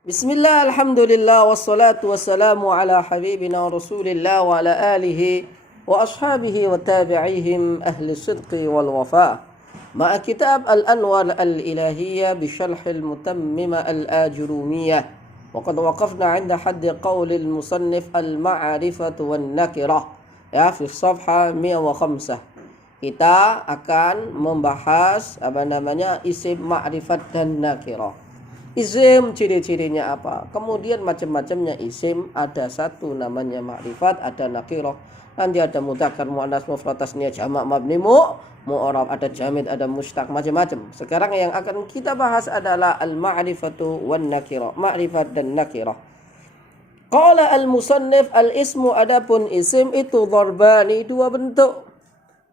Bismillah, alhamdulillah, wassalatu wassalamu ala habibina rasulillah wa ala alihi wa ashabihi wa tabi'ihim ahli sidqi wal wafa. Ma'a kitab al-anwar al-ilahiyya bisharh al-mutammima al-ajurumiyah. Wa qad waqafna 'inda haddi qawli al-musannif al-ma'rifatu wan nakirah. Ya, fi safha 105. Kita akan membahas isim ma'rifat dan nakirah. Isim ciri-cirinya apa? Kemudian macam-macamnya isim, ada satu namanya ma'rifat, ada nakirah. Nanti ada mudzakkar, muannas, mufrad, tasniyah, jamak, mabni, mu'rab, ada jamid, ada mustaq, macam-macam. Sekarang yang akan kita bahas adalah al-ma'rifatu wan nakirah, ma'rifat dan nakirah. Qala al-musannif al-ismu, adapun isim itu dharbani, dua bentuk.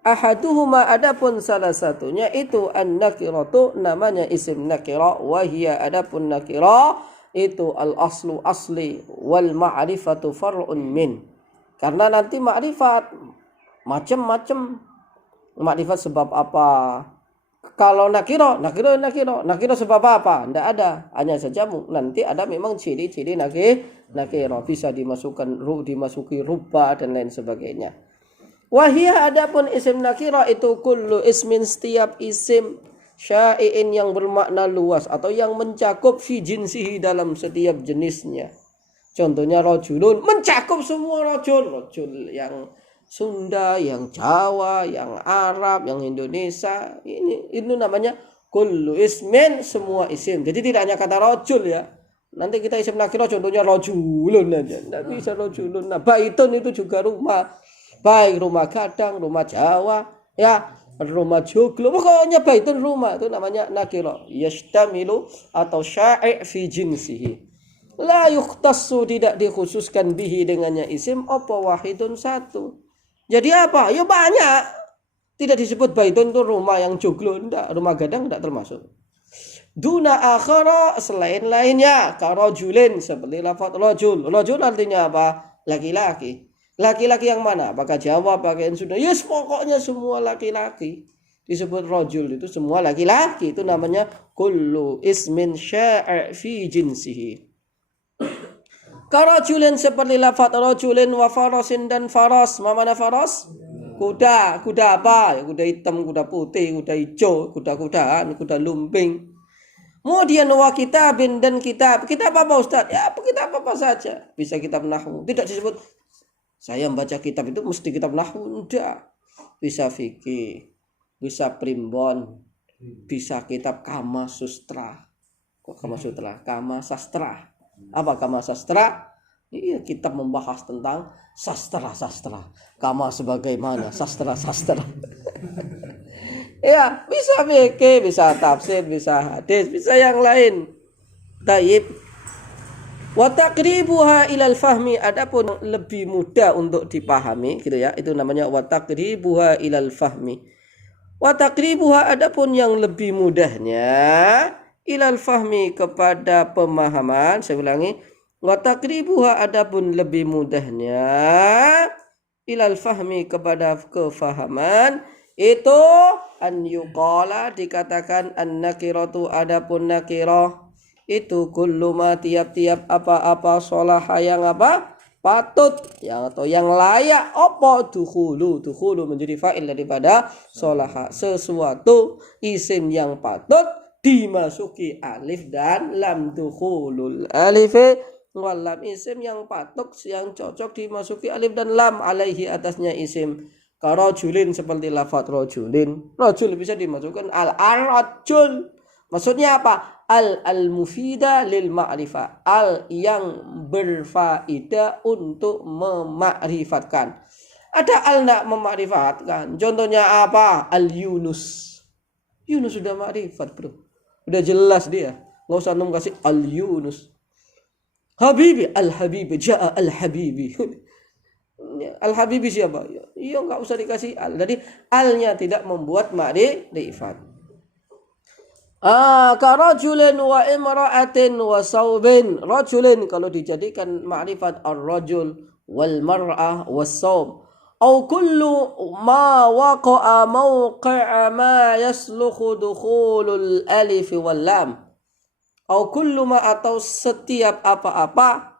Ahaduhuma, adapun salah satunya itu an-nakiratu, namanya isim nakirah, wa hiya, adapun nakirah itu al-aslu, asli, wal ma'rifatu far'un min. Karena nanti ma'rifat macam-macam. Ma'rifat sebab apa? Kalau nakirah sebab apa? Tidak ada, hanya saja nanti ada memang ciri-ciri nakirah, bisa dimasuki rubba dan lain sebagainya. Wahia, adapun isim nakirah itu kullu ismin, setiap isim syai'in yang bermakna luas atau yang mencakup fi jinsihi, dalam setiap jenisnya. Contohnya rajulun, mencakup semua rajul yang Sunda, yang Jawa, yang Arab, yang Indonesia. Ini namanya kullu ismin, semua isim. Jadi tidak hanya kata rajul ya. Nanti kita isim nakirah contohnya rajulun aja. Tidak bisa rajulun. Nah, baitun itu juga rumah. Baik rumah gadang, rumah Jawa, ya, rumah joglo, pokoknya baitun rumah, itu namanya nakirah. Yashtamilu atau syai' fi jinsihi. La yukhtassu, tidak dikhususkan bihi dengannya isim, apa wahidun, satu. Jadi apa? Ya banyak. Tidak disebut baitun itu rumah yang joglo, enggak, rumah gadang enggak termasuk. Duna akhara, selain lainnya, karajulin, seperti lafaz rajul. Rajul artinya apa? Laki-laki. Laki-laki yang mana? Apakah Jawa, apakah yang Sunda? Yes, pokoknya semua laki-laki. Disebut rajul itu semua laki-laki. Itu namanya kullu ismin sya'i fi jinsihi. Karajulin, seperti lafaz rajulin, wa farasin, dan faras. Mana faras? Kuda. Kuda apa? Ya, kuda hitam, kuda putih, kuda hijau, kuda-kudaan, kuda lumping. Kemudian wa kitabin, dan kitab. Kitab apa Ustaz? Ya, kitab apa saja. Bisa kitab nahwu. Tidak disebut saya membaca kitab itu mesti kitab nahwu, enggak. Bisa fikih, bisa primbon, bisa kitab kama sustra. Kok kama sutra? Kama sastra. Apa kama sastra? Iya, kitab membahas tentang sastra. Kama sebagaimana sastra. Ya, bisa fikih, bisa tafsir, bisa hadis, bisa yang lain. Taib. Wa taqribuha ilal fahmi, adapun lebih mudah untuk dipahami gitu ya, itu namanya wa taqribuha ilal fahmi. Wa taqribuha, adapun yang lebih mudahnya ilal fahmi, kepada pemahaman. Saya ulangi, wa taqribuha, adapun lebih mudahnya ilal fahmi, kepada kefahaman, itu an yuqala, dikatakan an nakiratu, adapun nakirah itu kullu ma, tiap-tiap apa-apa, sholaha, yang apa? Patut, yang atau yang layak, apa? Dukhulu menjadi fa'il daripada sholaha, sesuatu isim yang patut dimasuki alif dan lam. Dukhulul alif wal lam, isim yang patut, yang cocok dimasuki alif dan lam, alaihi, atasnya isim. Karajulin, seperti lafaz rajulin. Rajul bisa dimasukkan al-rajul. Maksudnya apa? Al-mufida lil ma'rifah, al yang berfaedah untuk memakrifatkan. Ada al nak memakrifatkan. Contohnya apa? Al-Yunus. Yunus sudah makrifat, bro. Udah jelas dia. Nggak usah kasih Al-Yunus. Habibi, Al-Habibi, ja'a Al-Habibi. Al-Habibi siapa? Ya nggak usah dikasih al. Jadi alnya tidak membuat makrifat. Karajulin wa imra'atin wa saubin. Rajulin kalau dijadikan ma'rifat ar-rajul wal mar'ah was saub. Au kullu ma waqa'a mawqi'a ma yaslukhu dukhulul alif wal lam. au kullu ma atau setiap apa-apa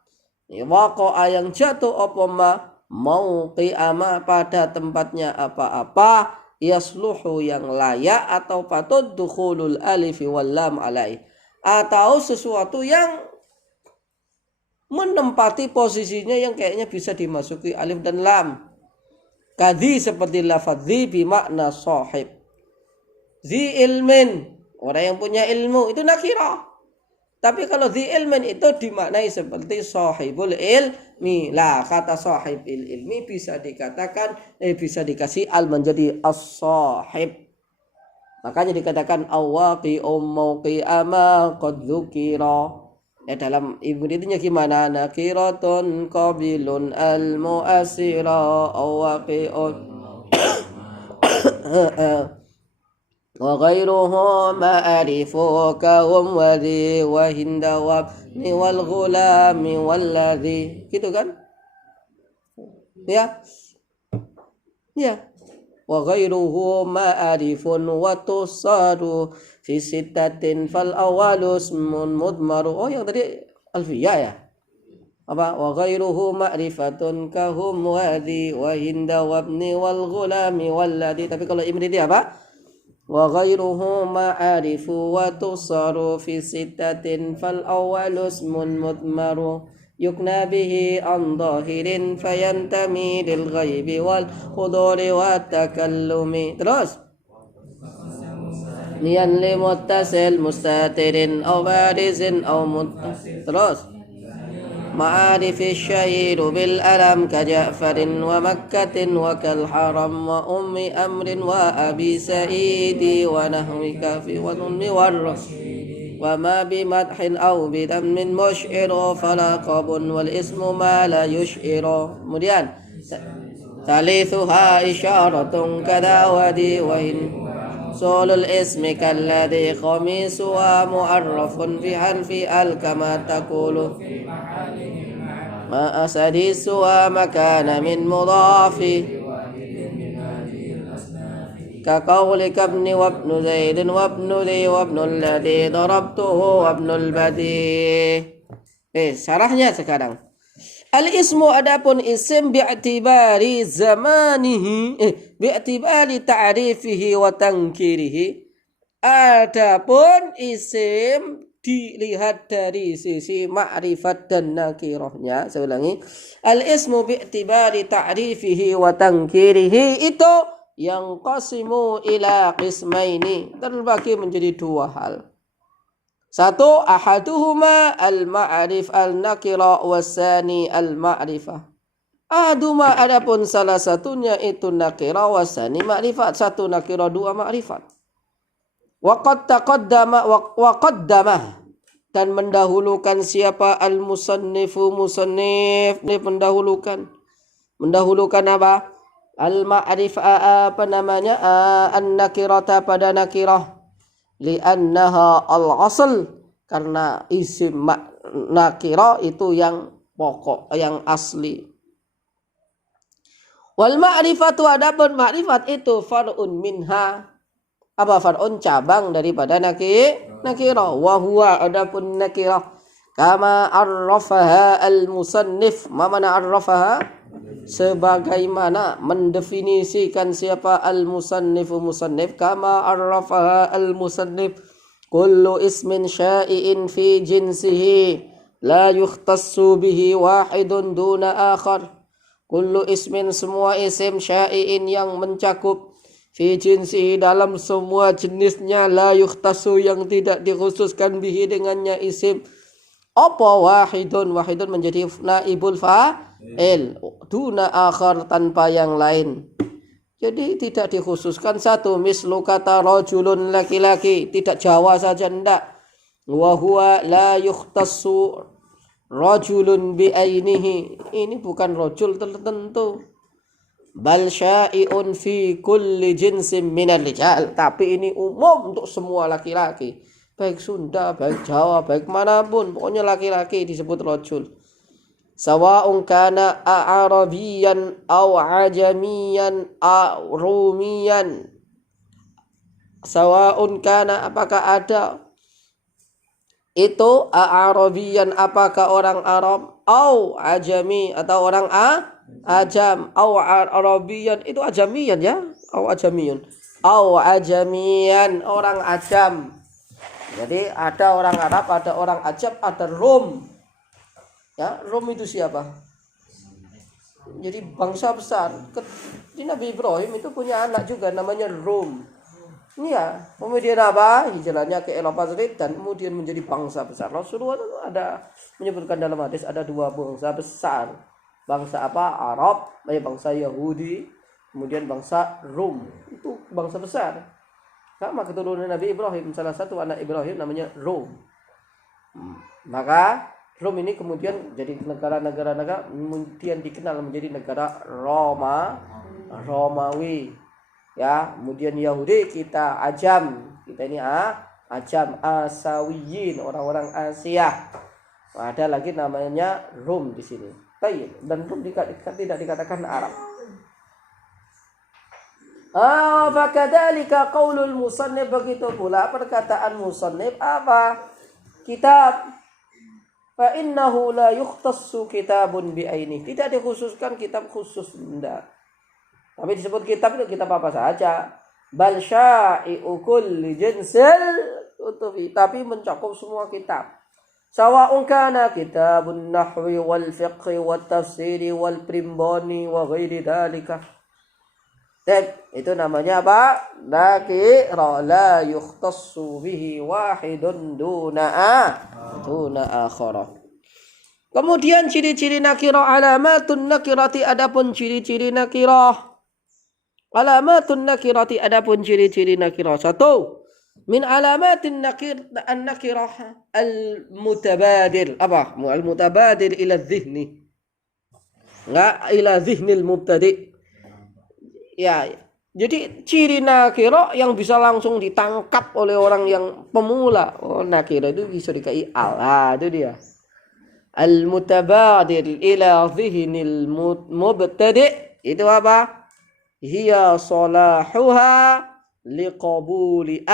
waqa'a yang jatuh apa ma mauqi'ama pada tempatnya apa-apa yasluhu yang layak atau patut dukhulul alif wal lam alai, atau sesuatu yang menempati posisinya yang kayaknya bisa dimasuki alif dan lam. Kadhi seperti lafaz dhi bimakna sahib. Dhi ilmin, orang yang punya ilmu, itu nakirah. Tapi kalau dhi ilmin itu dimaknai seperti sahibul ilmi. Lah, kata sahibul ilmi bisa dikatakan bisa dikasih al menjadi as-sahib. Makanya dikatakan awaqi'um mauqi'ama qad dzukira. Dalam ibridnya gimana? Nakiratun qabilun al-mu'asira awaqi'un wa ghairuhu ma'arifu kahum wadhi wa hindawab ni wal ghulami walladhi, gitu kan? Ya wa ghairuhu ma'arifun wa tusadu fi sittatin fal awalu ismun mudmaru. Oh, yang tadi alfiyah ya, apa wa ghairuhu ma'rifatun kahum wadhi wa hinda wabni wal ghulami walladhi. Tapi kalau imridi apa? Wa ghairuhu ma'arifu wa tusaru fi sittatin fal awalu ismun mudmaru yukna bihi an dhahirin fayantami lil ghaibi wal huduri wa takallumi. Terus niyan li muttasil mustatirin aw barizin aw terus ma'arifi syairu bil alam ka Ja'farin wa Makkatin wa kal haram wa ummi amrin wa abi sa'idi wa nahwika fi wa ummi war wa ma bi madhin aw bi dammin mush'iru falaqabun wal ismu ma la yush'iru. Kemudian thalithuha isyaratun kada wadi wa in sulul ismi kalladhi khamisu wa mu'arrafun fi harfi al kama taqulu ma asadisu wa makana min mudafi ka qawlika ibni wa ibnu zaidin wa ibnu li wa ibnu alladhi darabtuhu wa ibnu al-badi. Syarahnya sekarang. Al-ismu adapun isim bi'tibari zamanihi bi'tibari ta'rifihi wa tankirihi. Adapun isim dilihat dari sisi ma'rifat dan nakirahnya. Saya ulangi. Al-ismu bi'tibari ta'rifihi wa tankirihi itu yang qasimu ila qismaini, terbagi menjadi dua hal. Satu, ahaduhuma al-ma'rif al-nakira wasani al-ma'rifah. Ahaduma adapun salah satunya itu nakira wasani ma'rifat. Satu nakira, dua ma'rifat. Waqad taqaddama waqaddama, dan mendahulukan siapa al-musannifu musannif, mendahulukan apa? Al-ma'rifah an-nakirata pada nakirah li'annaha al-asl, karena isim nakirah itu yang pokok, yang asli. Wal ma'rifatu adapun ma'rifat itu far'un minha, apa far'un, cabang daripada nakirah. Wa huwa adapun nakirah kama arrafaha al-musannif. Ma mana arrafaha? Sebagaimana mendefinisikan siapa al-musannifu musannif. Kama arrafaha al-musannif kullu ismin syai'in fi jinsihi la yukhtassu bihi wahidun duna akhar. Kullu ismin, semua isim, syai'in yang mencakup, fi jinsihi dalam semua jenisnya, la yukhtassu yang tidak dikhususkan bihi dengannya isim. Apa wahidun? Wahidun menjadi naibul fa'il, duna akhar, tanpa yang lain. Jadi tidak dikhususkan satu. Mislu kata rajulun, laki-laki, tidak Jawa saja, enggak. Wa huwa la yukhtassu rajulun bi'ainihi, ini bukan rajul tertentu. Bal syai'un fi kulli jinsim minal rijal, tapi ini umum untuk semua laki-laki, baik Sunda, baik Jawa, baik manapun, pokoknya laki-laki disebut rajul. Sawa'un kana a'arabiyan aw ajamiyan aw rumiyan. Sawa'un kana, apakah ada itu Arabiyan apakah orang Arab, au ajami atau orang ajam, au Arabiyan itu ajamiyan ya, au ajamiyun, au ajamiyan orang ajam. Jadi ada orang Arab, ada orang ajam, ada Rom. Ya, Rom itu siapa? Jadi bangsa besar. Nabi Ibrahim itu punya anak juga namanya Rom. Ini ya, kemudian apa? Hijrahnya ke Eropa dan kemudian menjadi bangsa besar. Rasulullah itu ada menyebutkan dalam hadis ada dua bangsa besar. Bangsa apa? Arab, bangsa Yahudi, kemudian bangsa Rom. Itu bangsa besar. Sama keturunan Nabi Ibrahim, salah satu anak Ibrahim namanya Rom. Maka Rom ini kemudian jadi negara kemudian dikenal menjadi negara Romawi. Ya, kemudian Yahudi kita ajam. Kita ini ajam, Asawiyin, orang-orang Asia. Ada lagi namanya Rom di sini. Dan Rom tidak dikatakan Arab. Fakadzalika qaulul musannif, begitu pula perkataan musannif apa? Kitab. Fa innahu la yukhtassu kitabun bi ainihi. Tidak dikhususkan kitab khusus, enggak. Tapi disebut kitab itu kitab apa saja. Bal sya'i'u kulli jinsil kutubi, tapi mencakup semua kitab. Sawa'un kana kitabun nahwi wal fiqhi wat tafsiri wal primboni wa ghairi dzalika. Itu namanya apa? Nakira la yukhtassu bihi wahidun duna akhara. Kemudian ciri-ciri nakirah, alamatun nakirati, adapun ciri-ciri nakirah. Alamatun nakirati, adapun ciri-ciri nakirah. Satu, min alamatin nakirah al-mutabadir. Apa? Al-mutabadir ila dhihni. Enggak ila dhihnil mubtadi'. Ya, jadi ciri nakirah yang bisa langsung ditangkap oleh orang yang pemula. Oh, nakirah itu bisa dikai al. Itu dia. Al-mutabadir ila dhihnil mubtadi' itu apa? Hiya salahuha liqabuli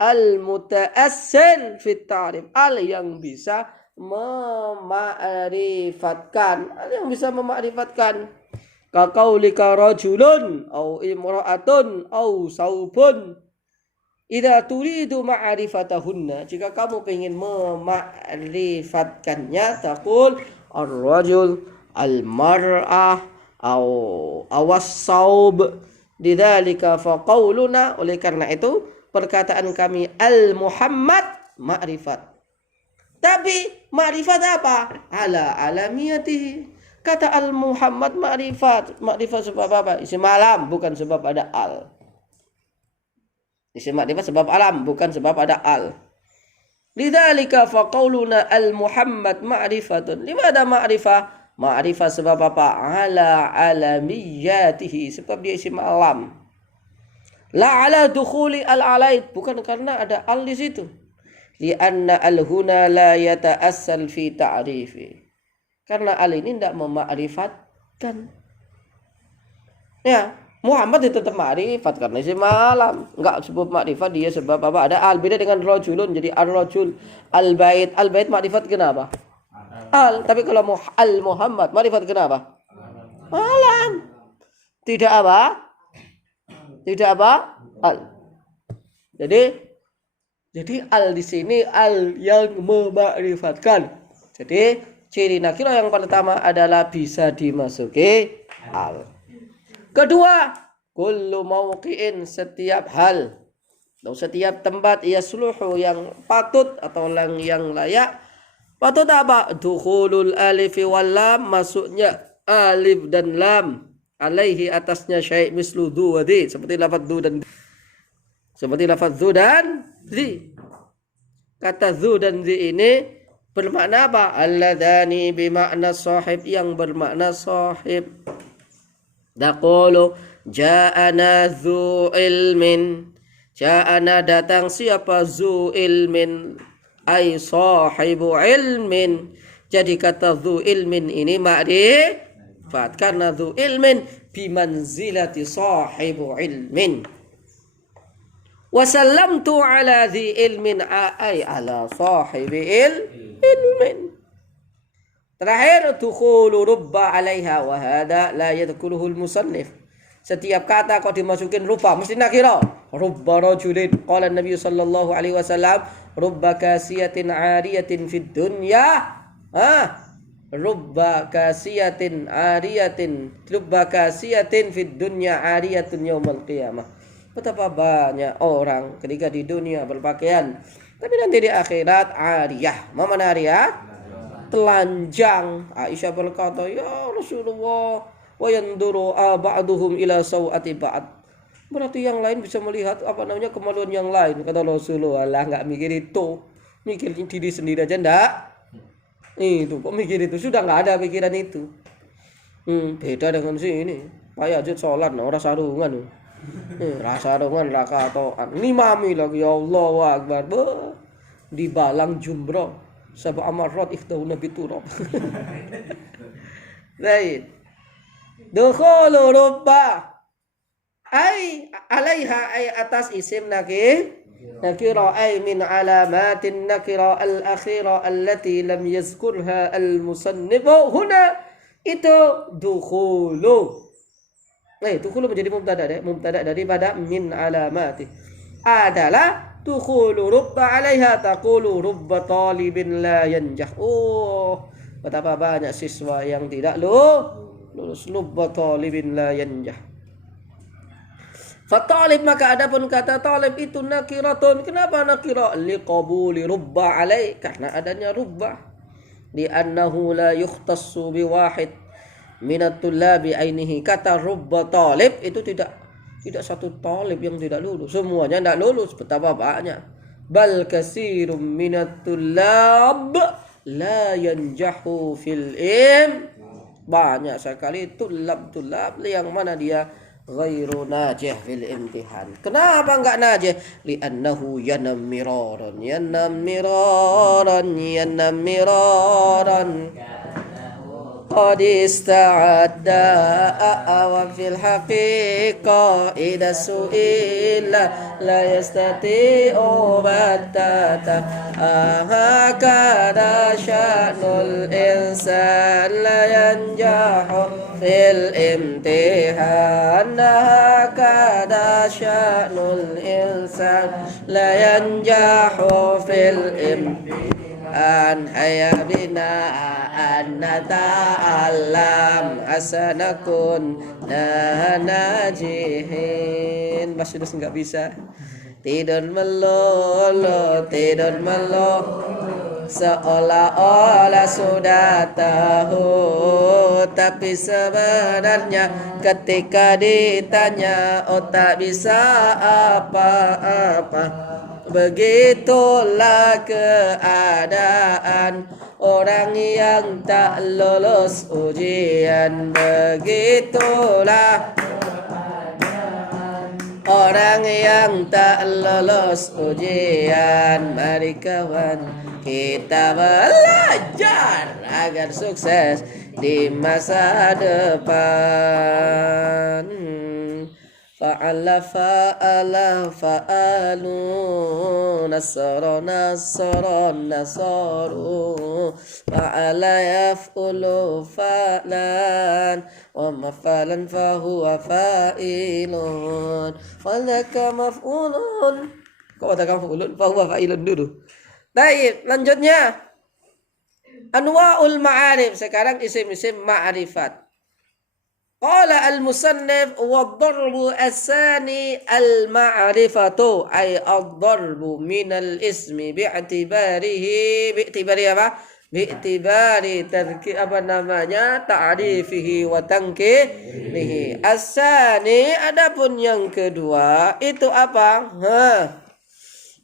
al-muta'assil fit ta'rif, al yang bisa mema'rifatkan, kaqaulika rajulun au imra'atun au saubun idza turidu ma'rifatahunna, jika kamu ingin mema'rifatkannya taqul ar-rajul al-mar'ah au awas-saub lidzalika faqauluna, oleh karena itu perkataan kami al-Muhammad ma'rifat. Tapi ma'rifat apa? Ala alamiyatihi. Kata al-Muhammad ma'rifat sebab apa? Isim alam, bukan sebab ada al. Isim ma'rifat sebab alam, bukan sebab ada al. Lidzalika faqauluna al-Muhammad ma'rifatun. Limada ma'rifah? Ma'rifah sebab apa? Ala alamiyatihi, sebab dia isim alam. La ala dukhuli al-alaid, bukan karena ada al di situ. Lianna al-huna la yata'assal fi ta'rifi. Karena al ini tidak memakrifatkan. Ya, Muhammad itu tetap makrifat karena isim alam. Enggak sebut makrifat dia sebab apa? Ada al, beda dengan rajulun, jadi ar-rajul, al-bait. Al-bait makrifat kenapa? Al. Tapi kalau al-Muhammad makrifat kenapa? Alam. Tidak apa? Tidak apa? Al. Jadi al di sini al yang memakrifatkan. Jadi ciri nakirah yang pertama adalah bisa dimasuki al. Kedua, kullu mauqi'in, setiap hal atau setiap tempat yasluhu yang patut atau yang layak. Patut apa? Dukhulul alif wal lam, masuknya alif dan lam, alaihi atasnya syai' mislu dhu wa dhi, seperti lafaz dhu dan dhi. Kata dhu dan dhi ini bermakna apa? Alladhani bimakna sahib, yang bermakna sahib. Daqulu ja'ana dhu ilmin. Ja'ana datang siapa? Dhu ilmin, ay sahibu ilmin. Jadi kata dhu ilmin ini makrifat karena dhu ilmin bimanzilati sahibu ilmin. Wa sallamtu ala dhi ilmin ay ala sahibi ilmin. Terakhir, dukhulu rubba alaiha wa hada la yadkhuluhu al-musannif. Setiap kata kau dimasukin rubba mesti nakira. Rubba rajulin qala Nabi sallallahu alaihi wasallam rubba kasiyatin 'ariyatin fid dunya. Rubba kasiyatin 'ariyatin fid dunya 'ariyatun yaumal qiyamah. Betapa banyak orang ketika di dunia berpakaian, tapi nanti di akhirat 'ariyah. Apa makna 'ariyah? Telanjang. Aisyah berkata, ya Rasulullah, wa yanduru ba'duhum ila sawati ba'd. Berarti yang lain bisa melihat kemaluan yang lain. Kata Rasulullah, lah enggak mikir itu. Mikir diri sendiri aja enggak. Itu kok mikir itu, sudah enggak ada pikiran itu. Beda dengan sini. Pak Yajud sholat ora sarungan. Sarungan rakaataan. Nimami lagi ya Allahu akbar. Dibalang jumroh. Sab'a marrat ikhdawna biturab. Baik. Dukhulu rubba ay alaiha ay atas isim nakira ay min alamatin nakira al-akhira allati lam yazkurha al-musannifu huna itu dukhulu. Dukhulu menjadi mubtada daripada min alamati adalah dukhulu rubba alaiha taqulu rubba talibin la yanjah. Betapa banyak siswa yang tidak lulus. Rubba talibin la yanjah. Fatalib, maka adapun kata talib itu nakiratun. Kenapa nakira? Liqabuli rubba alai, karena adanya rubba. Li'annahu la yukhtassu biwahid minat tullabi ainihi. Kata rubba talib itu tidak satu talib yang tidak lulus, semuanya tidak lulus. Betapa banyak. Bal kasirum minat tullab la yanjahu fil banyak sekali tulab yang mana dia ghairu najih fil imtihan. Kenapa enggak najih? Li'annahu yanam miraran قد استعد وفي الحقيقة إذا سئل لا يستطيع بتاتا هكذا شأن الإنسان لا ينجح في الامتحان هكذا شأن الإنسان لا ينجح في الامتحان هيا بنا أن نتعلم حسنكن najihin. Mas Yunus nggak bisa. Tidur melulu seolah-olah sudah tahu, tapi sebenarnya ketika ditanya tak bisa apa-apa. Begitulah keadaan orang yang tak lulus ujian. Begitulah orang yang tak lulus ujian. Mari kawan, kita belajar agar sukses di masa depan. Fa'ala fa'alu nasaron nasaru fa'ala yaf'ulu fa'lan wa maf'alan fahuwa fa'ilun walaka maf'ulun. Kok ada maf'ulun? Fahuwa fa'ilun dulu. Baik, lanjutnya anwa'ul ma'arif. Sekarang isim-isim ma'rifat. Qala al-musannif wad-darbu as-sani al-ma'rifatu ay ad-darbu min al-ismi bi'tibari apa? Bi'tibari ta'rifihi wa tankihihi. As-sani, adapun yang kedua itu apa?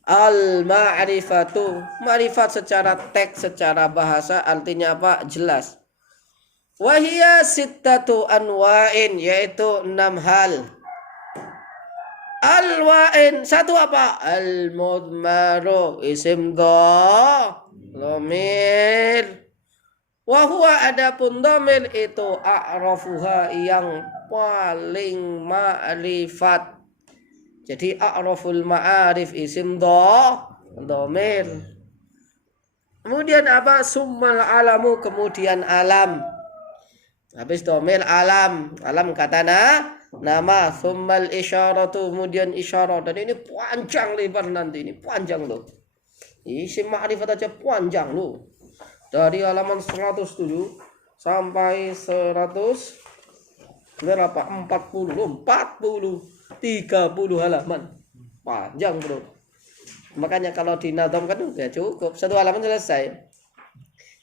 Al-ma'rifatu. Ma'rifat secara teks, secara bahasa artinya apa? Jelas. Wahia sittatu anwa'in, yaitu 6 hal. Al-wa'in, satu apa? Al-mudmaru, isim dhamir. Wahua, adapun dhamir itu a'rafuha, yang paling ma'rifat. Jadi a'raful ma'arif isim dhamir. Kemudian apa? Summal alamu, kemudian alam. Habis dhamir alam. Alam kata nama. Summal isyaratu, kemudian isyarat. Dan ini panjang lebar nanti, ini panjang loh. Isim ma'rifat aja panjang loh. Dari halaman 107 sampai 100 berapa? 40 30 halaman. Panjang, Bro. Makanya kalau dinadhamkan udah cukup. Satu halaman selesai.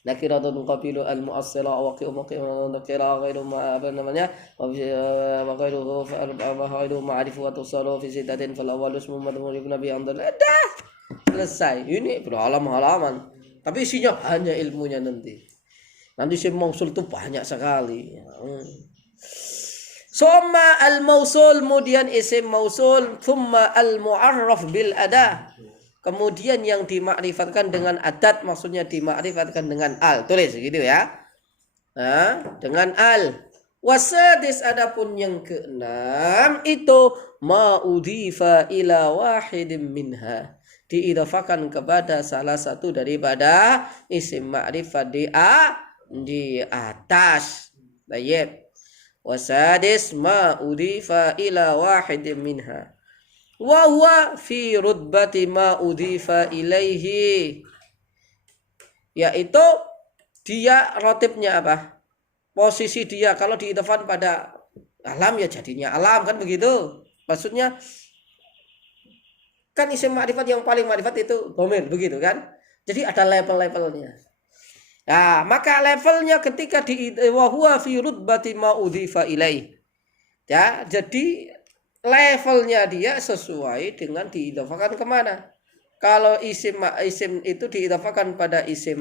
Nakiratun qabilu al-mu'assila wa qi'um nakira ghairu apa namanya? Wa ghairuhu ghairu ma'rifu wa tusalu fi sittatin fal awwalu ismu madhmur ibn nabi amdal. Dah. Selesai. Ini berhalaman-halaman. Tapi isinya hanya ilmunya nanti. Nanti isim mausul itu banyak sekali. Summa al-mausul, kemudian isim mausul, thumma al-mu'arraf bil ada. Kemudian yang dimakrifatkan dengan adat, maksudnya dimakrifatkan dengan al. Tulis gitu ya. Nah, dengan al. Wasadis, adapun yang keenam itu ma'udhifa ila wahidin minha. Diidhafakan kepada salah satu daripada isim ma'rifat di atas. Baik. Wasadis ma'udhifa ila wahidin minha. Wa huwa fi rutbati ma udhifa ilaihi, yaitu dia rotibnya apa? Posisi dia kalau diidhafan pada alam ya jadinya alam, kan begitu? Maksudnya kan isim ma'rifat yang paling ma'rifat itu dhamir, begitu kan? Jadi ada level-levelnya. Nah, maka levelnya ketika wa huwa fi rutbati ma udhifa ilaihi. Ya, jadi levelnya dia sesuai dengan diidhafakan kemana. Kalau isim itu diidhafakan pada isim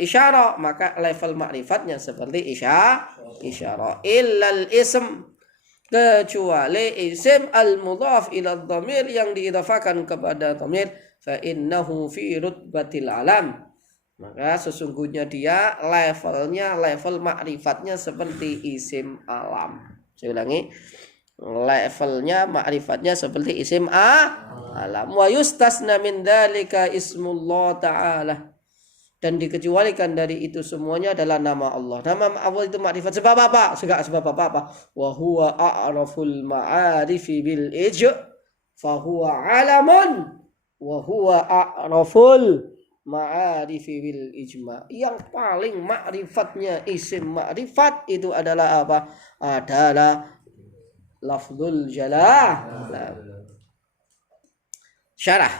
isyarah, maka level ma'rifatnya seperti isyarah. Illal ism, kecuali isim al-mudhaf ila dhamir yang diidhafakan kepada dhamir, fa innahu fi rutbatil alam. Maka sesungguhnya dia level ma'rifatnya seperti isim alam. Saya ulangi. Levelnya ma'rifatnya seperti isim alam. Wa yustasna min dzalika ismullah ta'ala, dan dikecualikan dari itu semuanya adalah nama Allah. Nama Allah itu ma'rifat sebab apa? Sebab apa? Wa huwa a'raful ma'arifi bil fa huwa alamun wa huwa a'raful ma'arifi bil ijma. Yang paling ma'rifatnya isim ma'rifat itu adalah apa? Adalah lafzul jalalah. Syarah.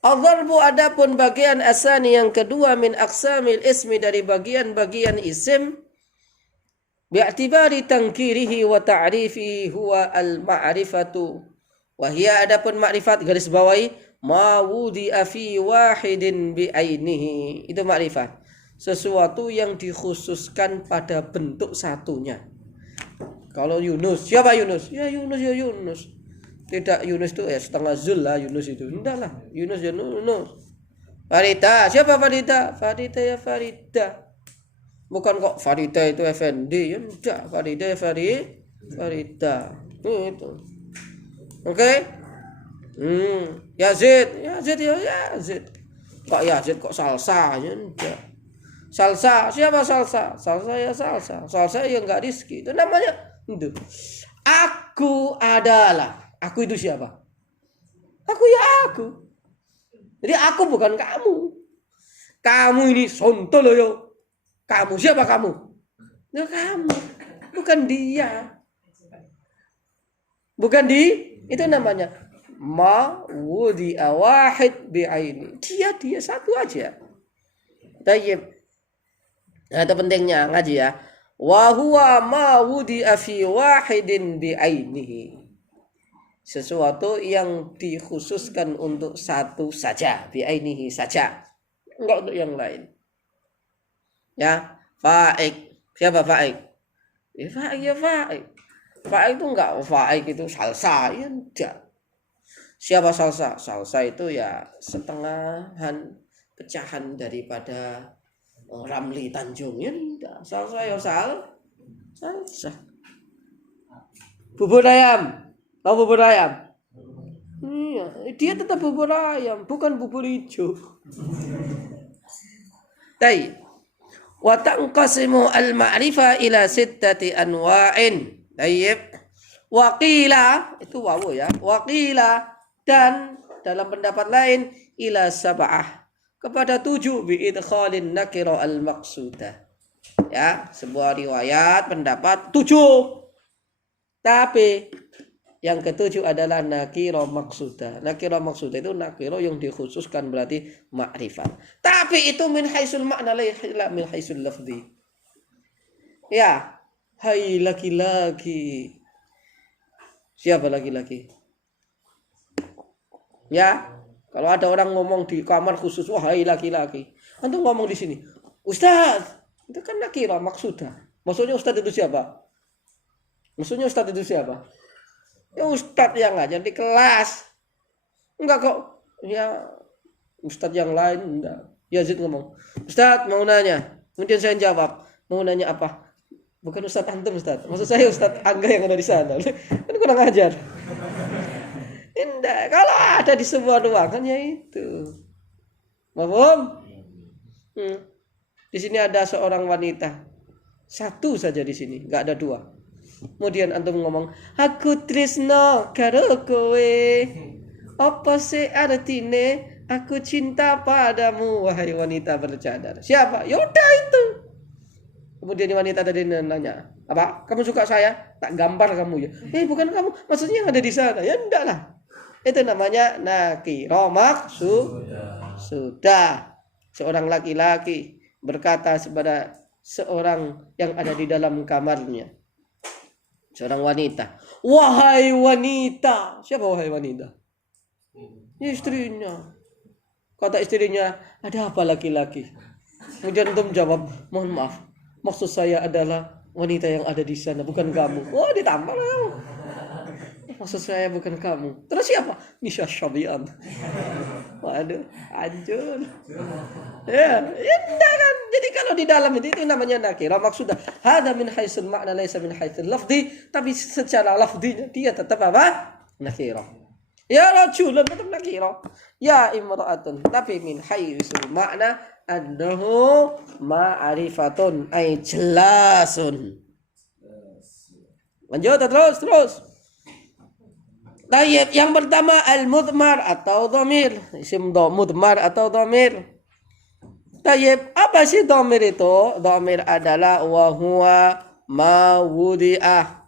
Al-dharbu, adapun bagian asani yang kedua, min aqsamil ismi, dari bagian-bagian isim, bi'tibari tangkirihi wa ta'rifihi huwa al-ma'rifatu. Wahia, adapun ma'rifat, garis bawahi, ma wudi'a fi wahidin bi'ainihi. Itu ma'rifat. Sesuatu yang dikhususkan pada bentuk satunya. Kalau Yunus, siapa Yunus? Ya Yunus, ya Yunus. Tidak Yunus itu setengah zul lah Yunus itu. Enggak lah, Yunus ya Yunus. Farida, siapa Farida? Farida ya Farida. Bukan kok Farida itu Effendi, ya enggak. Farida ya Farida. Itu. Oke? Yazid ya Yazid. Kok Yazid kok Salsa? Ya enggak. Salsa, siapa Salsa? Salsa ya Salsa. Salsa ya enggak Rizki. Itu namanya itu. Aku adalah. Aku itu siapa? Aku ya aku. Jadi aku bukan kamu. Kamu ini sontoloyo. Kamu siapa kamu? Ya kamu. Bukan dia. Bukan itu namanya ma wudi'a wahid bi'aini. Dia satu aja. Tayyib. Nah, itu pentingnya ngaji ya. Wa huwa ma wudi'a fi wahidin bi'ainihi. Sesuatu yang dikhususkan untuk satu saja, bi'ainihi saja. Enggak untuk yang lain. Ya, fa'ik. Siapa fa'ik? Ya fa'ik ya fa'ik. Fa'ik itu enggak fa'ik itu salsa, ya enggak. Siapa salsa? Salsa itu ya setengahan pecahan daripada Ramli Tanjung, ya enggak. Salsa ya salsa. Bubur ayam. Tahu bubur ayam? Iya, dia tetap bubur ayam, bukan bubur hijau. Taib. Wa tanqasimu al-ma'rifah ila sittati anwa'in. Taib. Wa qila, itu wawu ya. Wa qila, dan dalam pendapat lain ila sab'ah, kepada 7 bi idkhalin nakira al-maqsudah. Ya, sebuah riwayat pendapat 7. Tapi yang ketujuh adalah nakiro maksudah. Nakiro maksudah itu nakiro yang dikhususkan, berarti makrifat. Tapi itu min haisul makna, la min haisul lafzi. Ya, hai laki-laki. Siapa laki-laki? Ya, kalau ada orang ngomong di kamar khusus, wah hai laki-laki. Antum ngomong di sini, Ustaz, itu kan nakiro maksudah. Maksudnya Ustaz itu siapa? Maksudnya Ustaz itu siapa? Ya Ustadz yang ngajar di kelas. Enggak kok. Ya Ustadz yang lain enggak. Yazid ngomong, Ustadz mau nanya. Kemudian saya jawab, mau nanya apa? Bukan Ustadz antum Ustadz. Maksud saya Ustadz Angga yang ada di sana. Kan kurang ajar. Enggak. Kalau ada di sebuah ruangan ya itu. Mahfum? Di sini ada seorang wanita. Satu saja di sini, enggak ada 2. Kemudian antum ngomong, aku tresno karo kowe. Apa sih artine aku cinta padamu, wahai wanita bercadar? Siapa? Yaudah itu. Kemudian wanita tadi nanya, apa? Kamu suka saya? Tak gambar kamu ya? Bukan kamu. Maksudnya yang ada di sana. Ya enggak lah. Itu namanya nakiro sudah. Seorang laki-laki berkata kepada seorang yang ada di dalam kamarnya. Seorang wanita, wahai wanita. Siapa wahai wanita? Istrinya. Kata istrinya, ada apa laki-laki? Kemudian antum jawab, mohon maaf, maksud saya adalah wanita yang ada di sana, bukan kamu. Wah, ditambah lah. Maksud saya bukan kamu. Terus siapa? Nisha Syabian. Waduh, anjur. Ya, enggak kan. Jadi kalau di dalam itu namanya nakira maksudnya hada min haitsul makna laisa min haitsul lafzi, tapi secara lafzinya dia tetap apa? Nakira. Ya rajulun tetap nakira. Ya imra'atun, tapi min haitsul makna annahu ma'rifatun ay jelasun. Lanjut terus. Tayyib, yang pertama al-mudmar atau dhamir. Isim mudmar atau dhamir. Tayyib, apa sih dhamir itu? Dhamir adalah wa huwa ma wudi'ah.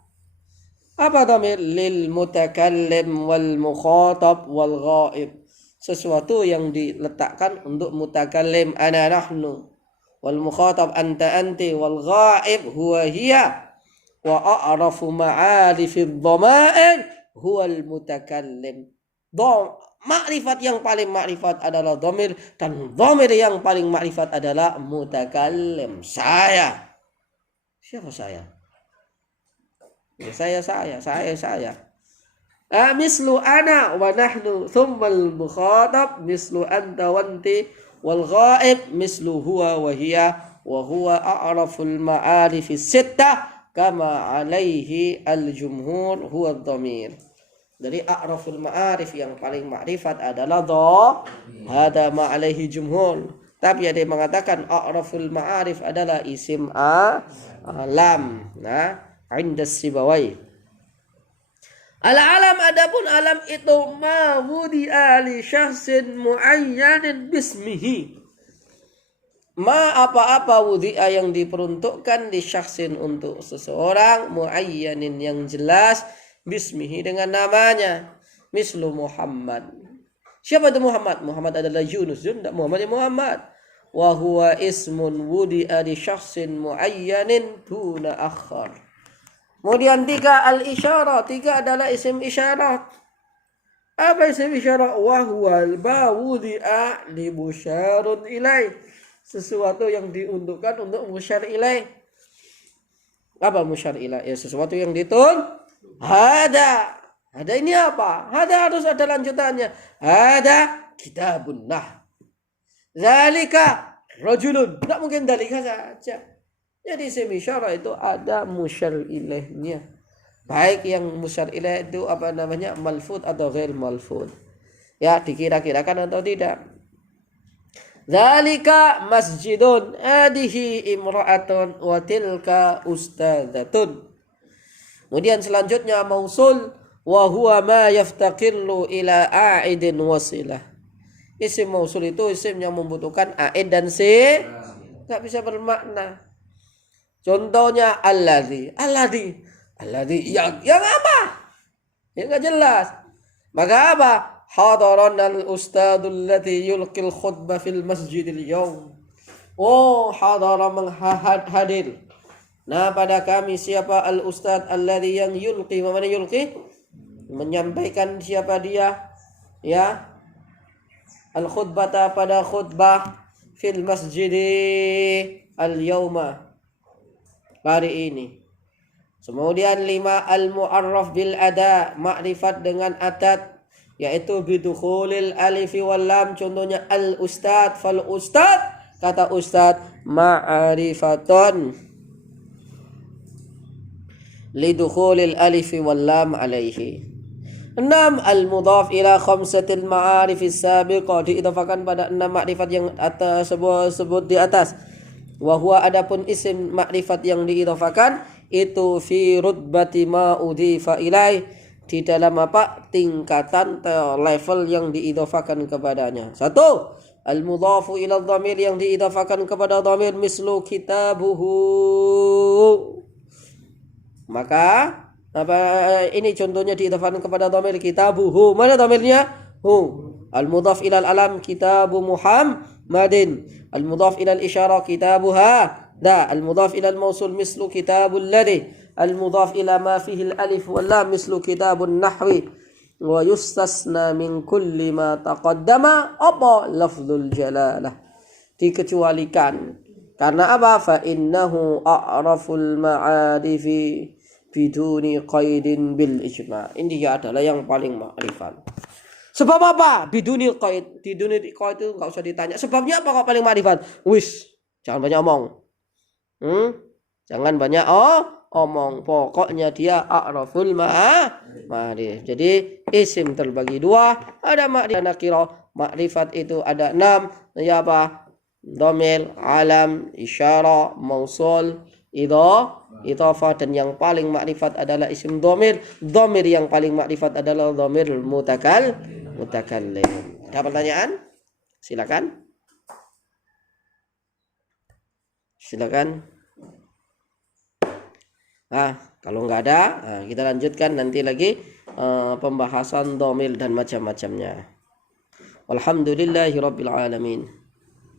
Apa dhamir? Lil mutakallim wal mukhatab wal ghaib. Sesuatu yang diletakkan untuk mutakallim ana nahnu, wal mukhatab anta anti, wal ghaib huwa hiya, wa a'rafu ma'arifid dhamair huwal mutakallim. Makrifat yang paling makrifat adalah dhamir, dan dhamir yang paling makrifat adalah mutakallim. Saya. Siapa saya? Ya, saya. Mislu ana wa nahnu thummal mukhatab mislu anta wa anti wal ghaib mislu huwa wa hiya wa huwa a'raful ma'arifis sittah kama alaihi al-jumhur huwa dhamir. Dari a'raful ma'arif yang paling makrifat adalah hada ma alaihi jumhur. Tapi ada yang mengatakan a'raful ma'arif adalah isim alam. Nah, inda Sibawai. Al-alam, adapun alam itu ma wudi'a li syakhsin muayyanin bismihi. Ma apa-apa wudi'a yang diperuntukkan di syakhsin untuk seseorang, muayyanin yang jelas, bismihi dengan namanya. Mislu Muhammad. Siapa itu Muhammad? Muhammad adalah Yunus. Muhammad. Wa huwa ismun wudi'a di syakhsin muayyanin duna akhar. Kemudian 3 al-isyarah. 3 adalah isim isyarat. Apa isim isyarat? Wa huwa al-ba wudi'a li musyarun ilaih. Sesuatu yang diuntukkan untuk musyar ilaih. Apa musyar ilaih? Ya, sesuatu yang Hada ini apa? Hada harus ada lanjutannya. Hada kitabun nah. Zalika rajulun. Tidak mungkin dalika saja. Jadi isim isyarah itu ada musyar ilaihnya. baik yang musyar ilaih itu malfud atau ghair malfud. Ya, dikira-kirakan atau tidak. Dzalika masjidun adihi imra'atun wa tilka ustadzatun. Kemudian selanjutnya mausul wa huwa ma yaftaqillu ila a'idin wasilah. Isim mausul itu isim yang membutuhkan a'id dan si, enggak bisa bermakna. Contohnya alladzi yang apa? Yang enggak jelas. Maka apa? Hadaran al-ustadzul ladzi yulqil khutbah fil masjidil yaum. Oh, hadara hadir. Nah, pada kami siapa al-ustadz alladzi yang yulqi, mana yulqi? Menyampaikan siapa dia? Ya. Al-khutbata pada khutbah fil masjidi al-yauma. Hari ini. Kemudian 5 al-mu'arraf bil ada, makrifat dengan adat, yaitu bidukhulil alifi wal lam. Contohnya al ustad, fal ustad, kata ustad ma'rifatun lidukhulil alifi wal lam alaihi. 6 al mudhaf ila khamsatil ma'arif as-sabiqah, diidhafakan pada 6 makrifat yang atas sebut di atas. Wa huwa adapun isim makrifat yang diidhafakan itu fi rutbati ma udhifa ilaih, di dalam apa? Tingkatan level yang diidhafakan kepadanya. 1. Al-mudhafu ila dhamir, yang diidhafakan kepada dhamir, mislu kitabuhu. Maka apa ini contohnya diidhafakan kepada dhamir kitabuhu. Mana dhamirnya? Hu. Al-mudhaf ila al-alam kitabu Muhammadin. Al-mudhaf ila al-isyarah kitabuha. Da. Al-mudhaf ila al-mawsul mislu kitabul ladhi. Al-mudhaf ila ma fihi al-alif wal lam mislu kitabun nahwi. Wa yustasna min kulli ma taqaddama apa lafzul jalalah, dikecualikan karena apa? Fa innahu a'raful ma'arifi biduni qaidin bil ijma'. Ini adalah yang paling ma'rifat. Sebab apa? Biduni qaid. Biduni qaid itu enggak usah ditanya. Sebabnya apa kok paling ma'rifat? Wis, jangan banyak omong. Jangan banyak omong, pokoknya dia a'raful ma'arif. Jadi isim terbagi 2, ada ma'rifat nakirah. Ma'rifat itu ada 6, ya apa? Dhamir, alam, isyarah, mausul, idhafah, dan yang paling ma'rifat adalah isim dhamir. Dhamir yang paling ma'rifat adalah dhamir mutakallim. Ada pertanyaan? Silakan. Kalau nggak ada, kita lanjutkan nanti lagi pembahasan dhamir dan macam-macamnya. Alhamdulillahirabbil alamin.